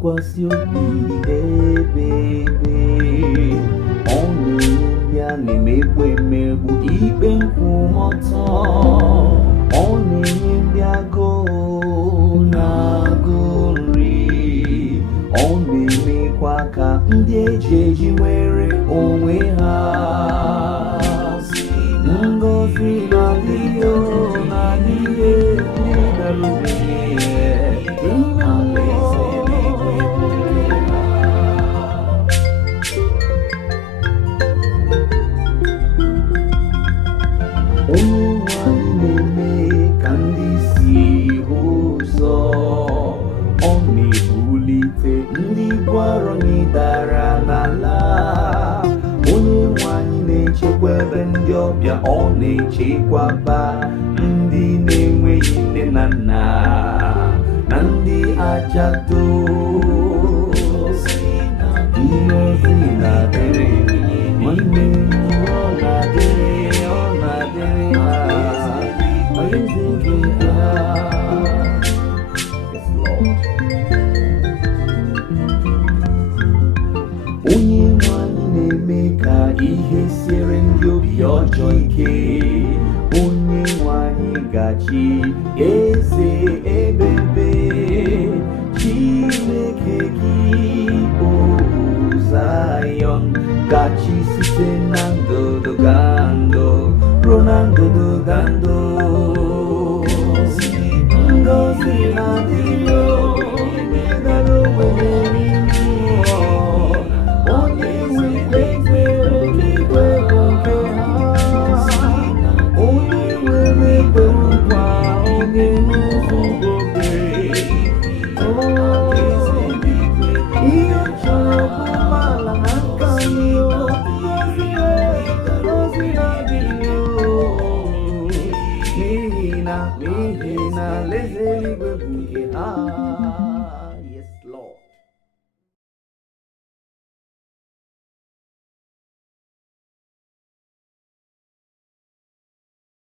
ntụkwasị obi ebebe. Ọ na-enye ndị a na-emegbu emegbu ikpe nkwụmọtọ. Ọ na-enye ndị agụụ na-agụ nri. Ọ na-emekwa ka ndị eji nwere onwe ha. Ngozi na-adịrị na-adịrị ndị dara ogbenye n'ime alaeze eluigwe ha. Onye nwe anyị na-eme ka ndị si hụ ụzọ. Ọ na-ebulite ndị ibu arọ dara n'ala. Onye nwe anyị na-echekwa ebe ndị ọbịa. Ọ na-echekwaba ndị na-enweghị nne na nna na ndị ajadu. Ngozi na-adịrị nwanne m, ọ na-adịrị ha, alaeze gị ha. Onye nwe anyị na-eme ka ihe siere ndị obi ọjọọ ike. Onye nwe anyị gachi eze ebebe. Chineke gị bụ Zion gachi site na ndụdụ ga ndụ ruo na ndụdụ ga ndụ. Ngozi na-adị